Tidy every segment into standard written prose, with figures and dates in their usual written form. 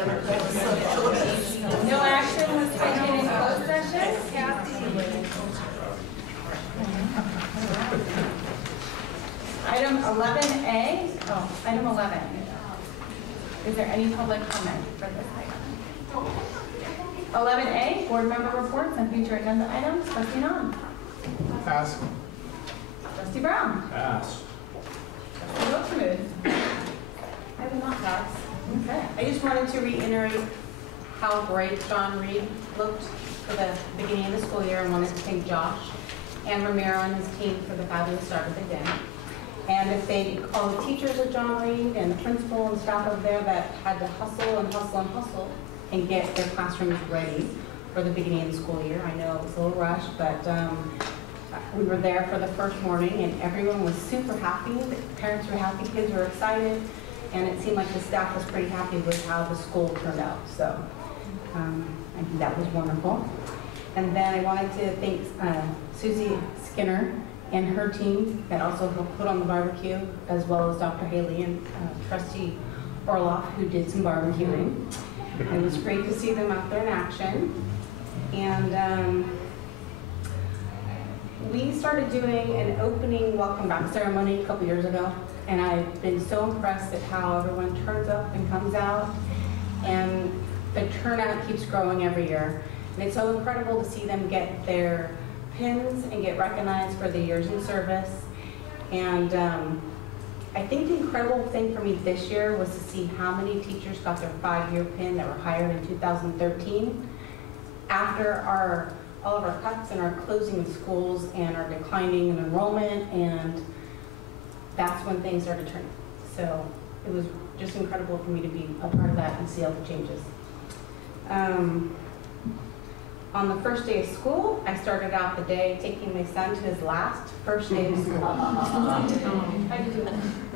No action was taken in closed session. Item 11A. Oh, item 11. Is there any public comment for this item? 11A, board member reports and future agenda items. Trustee Nahn. Pass. Trustee Brown. Pass. Trustee Wilkermood. I will not pass. Okay. I just wanted to reiterate how great John Reed looked for the beginning of the school year, and wanted to thank Josh and Ramiro and his team for the fabulous start of the day. And if they, all the teachers at John Reed and the principal and staff over there that had to hustle and hustle and hustle and get their classrooms ready for the beginning of the school year. I know it was a little rushed, but we were there for the first morning and everyone was super happy. The parents were happy, kids were excited, and it seemed like the staff was pretty happy with how the school turned out. So I think that was wonderful. And then I wanted to thank Susie Skinner and her team that also helped put on the barbecue, as well as Dr. Haley and Trustee Orloff, who did some barbecuing. It was great to see them out there in action. And we started doing an opening welcome back ceremony a couple years ago, and I've been so impressed at how everyone turns up and comes out, and the turnout keeps growing every year. And it's so incredible to see them get their pins and get recognized for the years in service. And I think the incredible thing for me this year was to see how many teachers got their 5-year pin that were hired in 2013 after all of our cuts and our closing of schools and our declining in enrollment, and that's when things started turning. So it was just incredible for me to be a part of that and see all the changes. On the first day of school, I started out the day taking my son to his first day of school.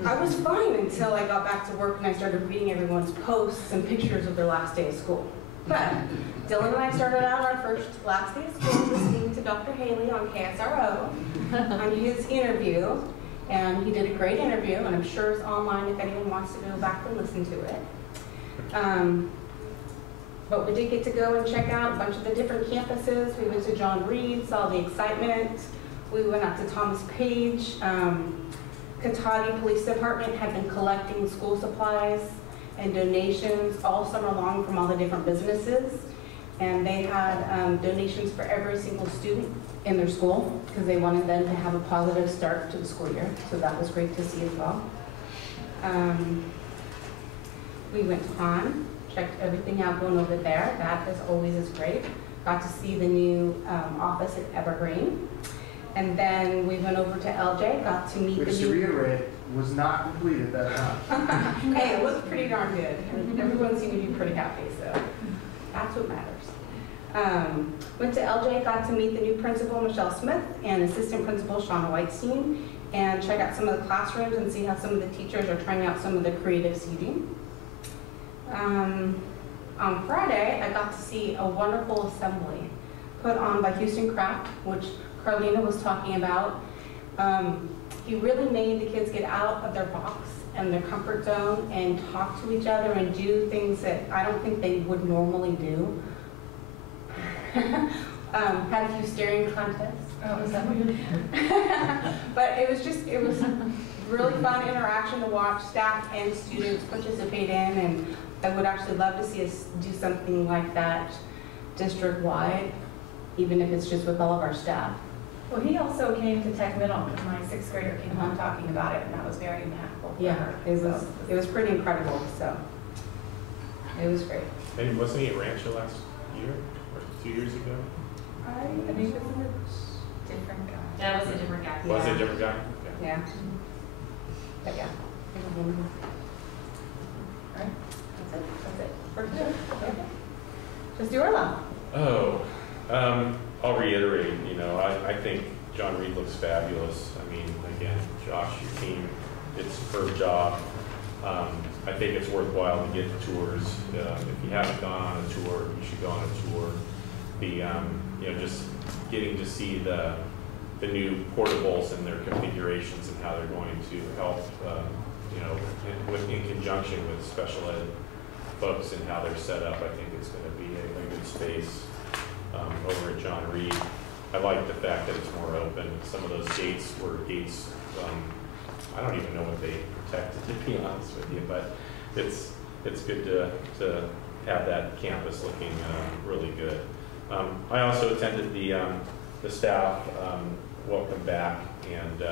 I was fine until I got back to work and I started reading everyone's posts and pictures of their last day of school. But Dylan and I started out our last day of school listening to Dr. Haley on KSRO on his interview, and he did a great interview, and I'm sure it's online if anyone wants to go back and listen to it. But we did get to go and check out a bunch of the different campuses. We went to John Reed, saw the excitement. We went out to Thomas Page. Cotati Police Department had been collecting school supplies and donations all summer long from all the different businesses. And they had donations for every single student in their school because they wanted them to have a positive start to the school year. So that was great to see as well. We went on. Checked everything out going over there. That is always great. Got to see the new office at Evergreen. And then we went over to LJ, got to meet the new... Which, to reiterate, was not complete at that time. Hey, it looked pretty darn good. And everyone seemed to be pretty happy, so that's what matters. Went to LJ, got to meet the new principal, Michelle Smith, and assistant principal, Shauna Whitestein, and check out some of the classrooms and see how some of the teachers are trying out some of the creative seating. On Friday, I got to see a wonderful assembly put on by Houston Craft, which Carlina was talking about. He really made the kids get out of their box and their comfort zone and talk to each other and do things that I don't think they would normally do. Had a few staring contests. Oh, was that weird? But it was really fun interaction to watch staff and students participate in, and I would actually love to see us do something like that district-wide, even if it's just with all of our staff. Well, he also came to Tech Middle. My 6th grader came home talking about it, and that was very impactful. Yeah, it was pretty incredible, so it was great. And wasn't he at Rancho last year, or 2 years ago? I think it was a different guy. That was a different guy. Was it a different guy? Okay. Yeah. But yeah, it was wonderful. All right, that's it. Okay. Trustee Orloff. Oh, I'll reiterate, I think John Reed looks fabulous. I mean, again, Josh, your team, it's a superb job. I think it's worthwhile to get tours. If you haven't gone on a tour, you should go on a tour. Just getting to see the new portables and their configurations and how they're going to help, in conjunction with special ed folks and how they're set up, I think it's going to be a good space over at John Reed. I like the fact that it's more open. Some of those gates were gates, I don't even know what they protected, to be honest with you, but it's good to have that campus looking really good. I also attended the staff welcome back, and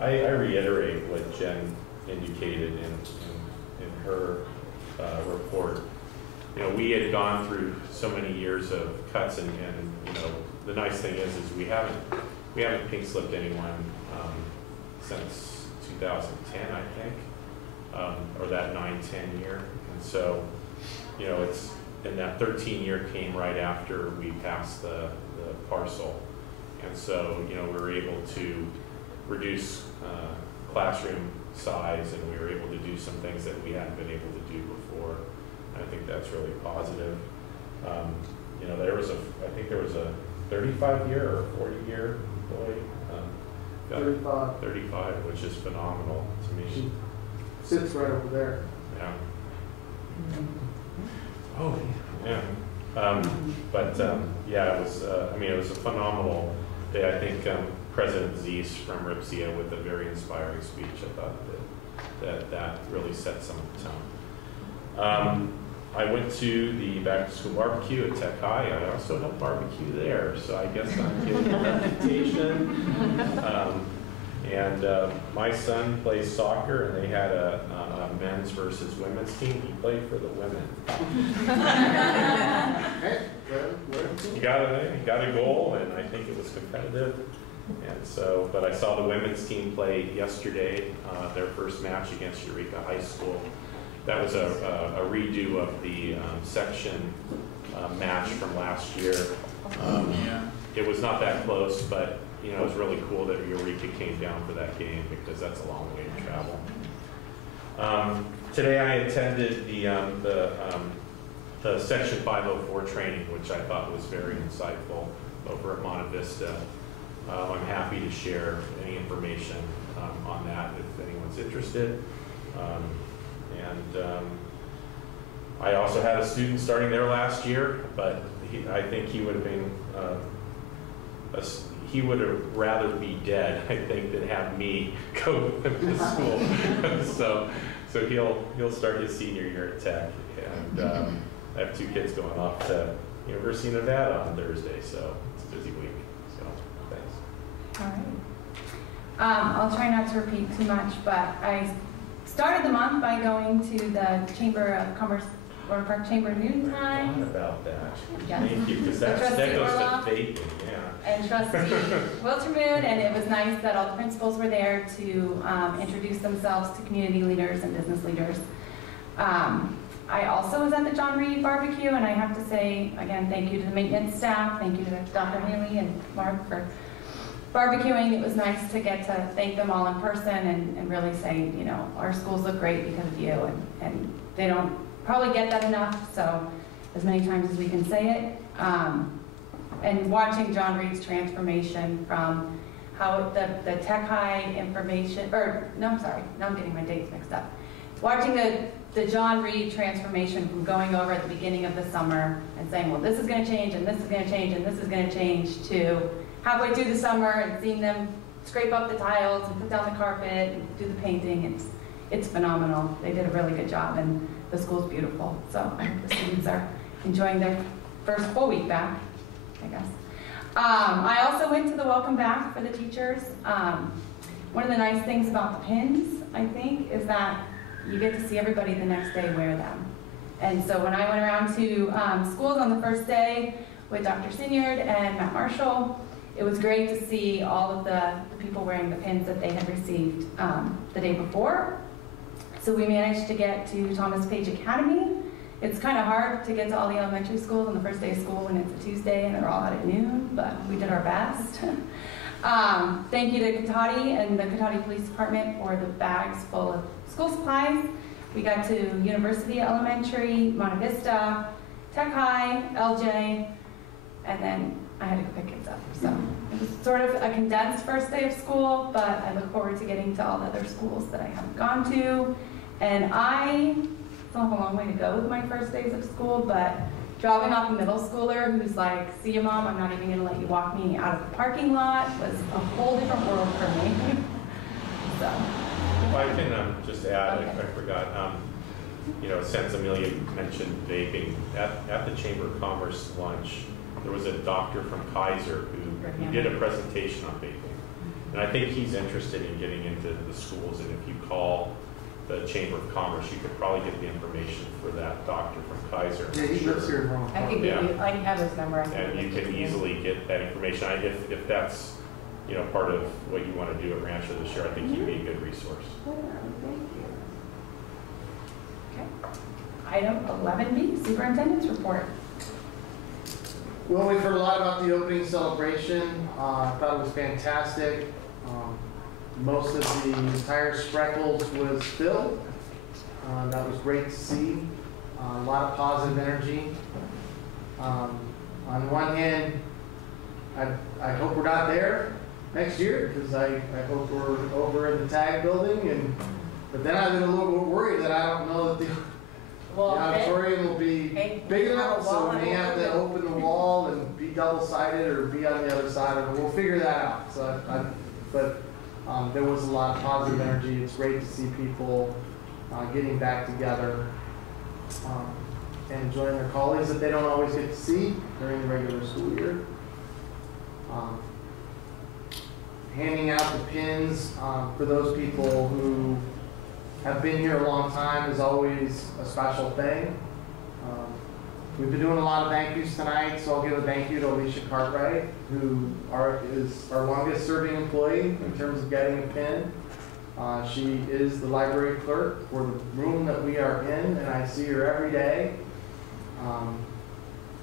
I reiterate what Jen indicated in her report. You know, we had gone through so many years of cuts, and you know, the nice thing is we haven't pink slipped anyone since 2010, I think, or that 9-10 year. And so, you know, and that 13 year came right after we passed the parcel, and so, you know, we were able to reduce classroom size, and we were able to do some things that we hadn't been able to do before. I think that's really positive. You know, I think there was a 35-year or 40-year employee. 35, which is phenomenal to me. She sits right over there. Yeah. Oh, yeah. Yeah, it was. I mean, it was a phenomenal day. I think President Zees from RIPSIA with a very inspiring speech. I thought that really set some of the tone. I went to the back-to-school barbecue at Tech High. I also helped barbecue there, so I guess I'm getting a reputation. My son plays soccer, and they had a men's versus women's team. He played for the women. He got a goal, and I think it was competitive. And so, but I saw the women's team play yesterday, their first match against Eureka High School. That was a redo of the section match from last year. It was not that close, but you know, it was really cool that Eureka came down for that game, because that's a long way to travel. Today I attended the Section 504 training, which I thought was very insightful over at Monte Vista. I'm happy to share any information on that if anyone's interested. I also had a student starting there last year, but I think he would have been, he would have rather be dead, I think, than have me go to school. so he'll start his senior year at Tech, and I have 2 kids going off to University of Nevada on Thursday, so it's a busy week. So thanks. All right. I'll try not to repeat too much, but I started the month by going to the Chamber of Commerce, Rohnert Park Chamber noontime. What about that? Yes. Thank you, because that goes to vaping, yeah. And Trustee Wiltermood, and it was nice that all the principals were there to introduce themselves to community leaders and business leaders. I also was at the John Reed barbecue, and I have to say, again, thank you to the maintenance staff, thank you to Dr. Haley and Mark for barbecuing. It was nice to get to thank them all in person and really say, you know, our schools look great because of you, and they don't probably get that enough, so as many times as we can say it. And watching John Reed's transformation from how the Tech High information, I'm getting my dates mixed up. Watching the John Reed transformation from going over at the beginning of the summer and saying, well, this is going to change, and this is going to change, and this is going to change, to halfway through the summer and seeing them scrape up the tiles and put down the carpet and do the painting. It's phenomenal. They did a really good job, and the school's beautiful. So I hope the students are enjoying their first full week back, I guess. I also went to the welcome back for the teachers. One of the nice things about the pins, I think, is that you get to see everybody the next day wear them. And so when I went around to schools on the first day with Dr. Sinyard and Matt Marshall, it was great to see all of the people wearing the pins that they had received the day before. So we managed to get to Thomas Page Academy. It's kind of hard to get to all the elementary schools on the first day of school when it's a Tuesday and they're all out at noon, but we did our best. Thank you to Cotati and the Cotati Police Department for the bags full of school supplies. We got to University Elementary, Monte Vista, Tech High, LJ, and then I had to go pick kids up. So it was sort of a condensed first day of school, but I look forward to getting to all the other schools that I haven't gone to. And I still have a long way to go with my first days of school, but dropping off a middle schooler who's like, see you mom, I'm not even gonna let you walk me out of the parking lot was a whole different world for me. So. Well, I can just add, if I forgot, you know, since Amelia mentioned vaping, at the Chamber of Commerce lunch, there was a doctor from Kaiser who did a presentation on vaping. And I think he's interested in getting into the schools, and if you call the Chamber of Commerce, you could probably get the information for that doctor from Kaiser. Yeah, he lives here in Rome. I can give you, I have his number. And you can easily get that information. If that's, you know, part of what you want to do at Rancho this year, I think he'd be a good resource. Thank you. Okay. Item 11B, Superintendent's Report. Well, we've heard a lot about the opening celebration. I thought it was fantastic. Most of the entire Spreckles was filled. That was great to see. A lot of positive energy. On one hand, I hope we're not there next year, because I hope we're over in the tag building. But then I've been a little bit worried that I don't know that the auditorium will be big enough, so we may have to open the wall and be double-sided or be on the other side, and we'll figure that out. So, but there was a lot of positive energy. It's great to see people getting back together and enjoying their colleagues that they don't always get to see during the regular school year. Handing out the pins for those people who have been here a long time is always a special thing. We've been doing a lot of thank yous tonight, so I'll give a thank you to Alicia Cartwright, who is our longest serving employee in terms of getting a pin. She is the library clerk for the room that we are in, and I see her every day.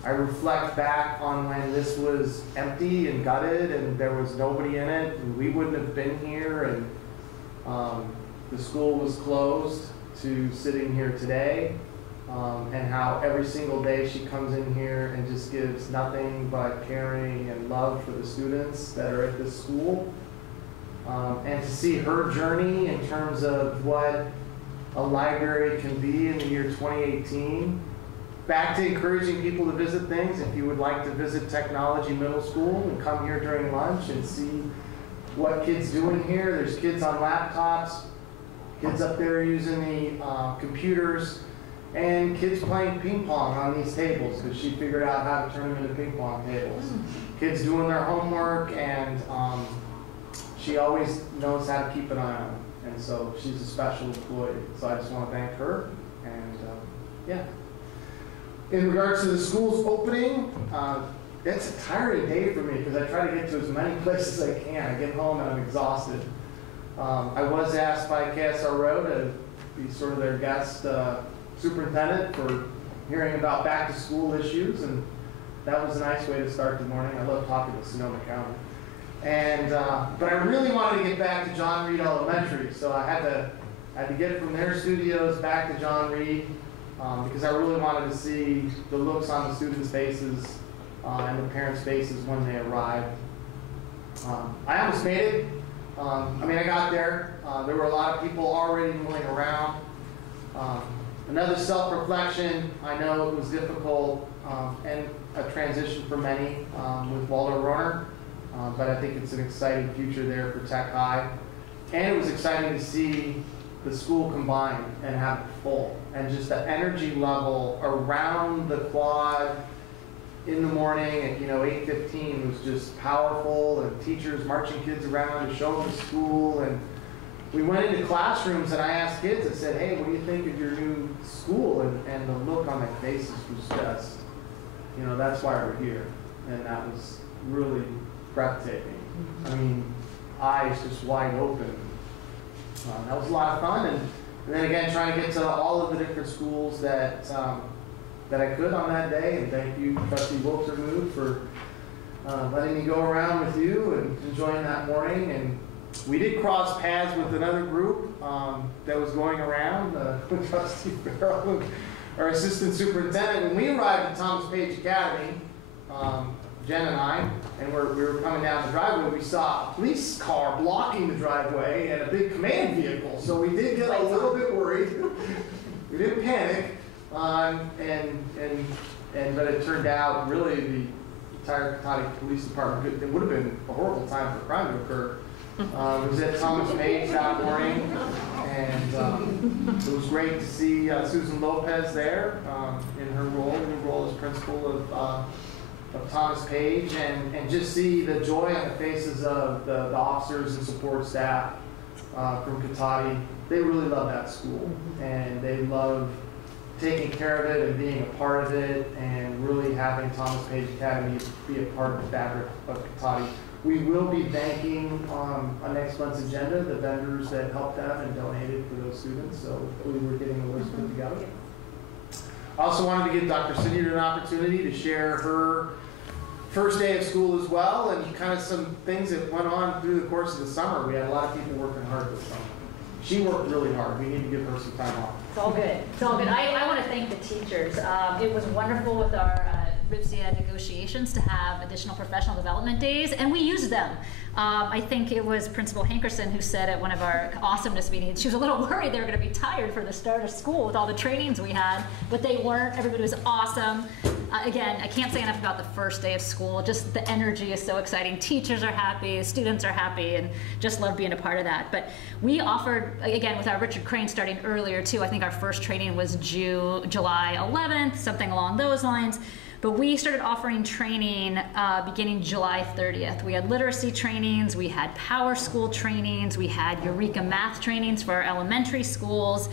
I reflect back on when this was empty and gutted and there was nobody in it, and we wouldn't have been here, and the school was closed, to sitting here today, and how every single day she comes in here and just gives nothing but caring and love for the students that are at this school. And to see her journey in terms of what a library can be in the year 2018, back to encouraging people to visit things. If you would like to visit Technology Middle School and come here during lunch and see what kids do in here, there's kids on laptops, kids up there using the computers, and kids playing ping pong on these tables, because she figured out how to turn them into ping pong tables. Kids doing their homework, and she always knows how to keep an eye on them. And so she's a special employee. So I just want to thank her. And yeah. In regards to the school's opening, it's a tiring day for me, because I try to get to as many places as I can. I get home and I'm exhausted. I was asked by KSRO to be sort of their guest superintendent for hearing about back to school issues, and that was a nice way to start the morning. I love talking to Sonoma County. And but I really wanted to get back to John Reed Elementary, so I had to get from their studios back to John Reed, because I really wanted to see the looks on the students' faces and the parents' faces when they arrived. I almost made it. I mean, I got there. There were a lot of people already milling around. Another self-reflection, I know it was difficult and a transition for many with Cotati Rohnert, but I think it's an exciting future there for Tech High. And it was exciting to see the school combine and have it full, and just the energy level around the quad in the morning at 8:15 was just powerful, and teachers marching kids around to show them the school. And we went into classrooms and I asked kids, I said, hey, what do you think of your new school? And the look on their faces was just, that's why we're here. And that was really breathtaking. I mean, eyes just wide open. That was a lot of fun. And then again, trying to get to all of the different schools that I could on that day. And thank you, Trustee Wiltermuth, for letting me go around with you and enjoying that morning. And we did cross paths with another group that was going around with Trustee Farrell, our assistant superintendent. When we arrived at Thomas Page Academy, Jen and I, and we were coming down the driveway, we saw a police car blocking the driveway and a big command vehicle. So we did get a little bit worried. we didn't panic, but it turned out really the entire Cotati Police Department, it would have been a horrible time for crime to occur. It was at Thomas Page that morning, and it was great to see Susan Lopez there in her role as principal of Thomas Page, and just see the joy on the faces of the officers and support staff from Cotati. They really love that school, and they love taking care of it and being a part of it, and really having Thomas Page Academy be a part of the fabric of Cotati. We will be thanking on next month's agenda the vendors that helped them and donated for those students, so we were getting the list put together. I also wanted to give Dr. Cindy an opportunity to share her first day of school as well, and kind of some things that went on through the course of the summer. We had a lot of people working hard this summer. She worked really hard. We need to give her some time off. It's all good. It's all good. I want to thank the teachers. It was wonderful with our RIPSIA negotiations to have additional professional development days, and we used them. I think it was Principal Hankerson who said at one of our awesomeness meetings, she was a little worried they were going to be tired for the start of school with all the trainings we had, but they weren't. Everybody was awesome. Again, I can't say enough about the first day of school. Just the energy is so exciting. Teachers are happy, students are happy, and just love being a part of that. But we offered, again, with our Richard Crane starting earlier too, I think our first training was July 11th, something along those lines. But we started offering training beginning July 30th. We had literacy trainings, we had power school trainings, we had Eureka math trainings for our elementary schools,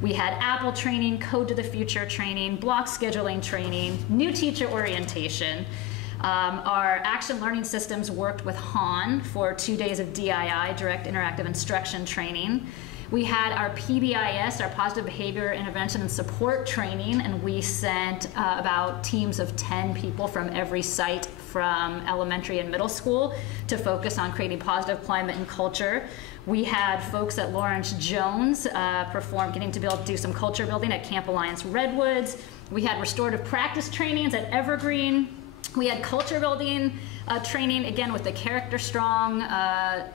we had Apple training, Code to the Future training, block scheduling training, new teacher orientation. Our action learning systems worked with HAN for 2 days of DII, direct interactive instruction training. We had our PBIS, our Positive Behavior Intervention and Support training, and we sent about teams of 10 people from every site from elementary and middle school to focus on creating positive climate and culture. We had folks at Lawrence Jones getting to be able to do some culture building at Camp Alliance Redwoods. We had restorative practice trainings at Evergreen. We had culture building training, again, with the Character Strong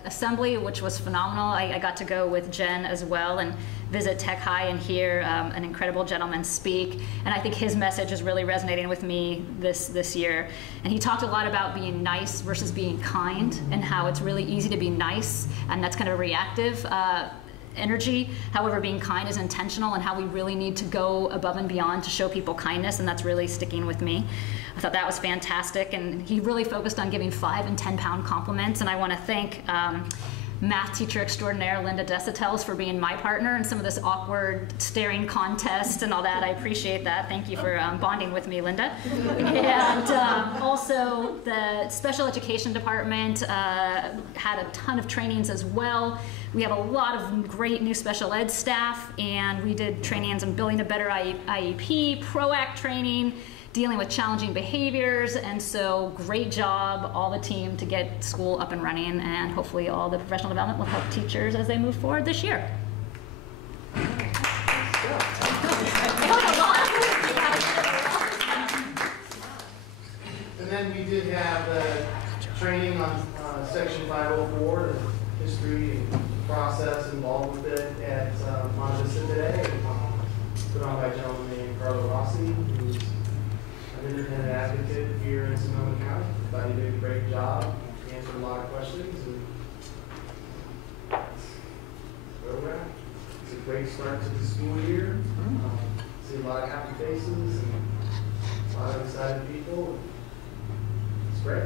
assembly, which was phenomenal. I got to go with Jen as well and visit Tech High and hear an incredible gentleman speak. And I think his message is really resonating with me this year. And he talked a lot about being nice versus being kind, and how it's really easy to be nice, and that's kind of a reactive energy. However, being kind is intentional, and how we really need to go above and beyond to show people kindness, and that's really sticking with me. I thought that was fantastic, and he really focused on giving 5- and 10-pound compliments, and I want to thank math teacher extraordinaire Linda Desitels for being my partner in some of this awkward staring contest and all that. I appreciate that. Thank you for bonding with me, Linda. And also the special education department had a ton of trainings as well. We have a lot of great new special ed staff, and we did trainings on building a better IEP, PROACT training, dealing with challenging behaviors, and so great job, all the team, to get school up and running, and hopefully all the professional development will help teachers as they move forward this year. And then we did have the training on Section 504, the history and process involved with it at Monte Vista today, put on by a gentleman named Carlo Rossi, who's an independent advocate here in Sonoma County. I thought he did a great job. He answered a lot of questions. And where we're at. It's a great start to the school year. See a lot of happy faces and a lot of excited people. It's great.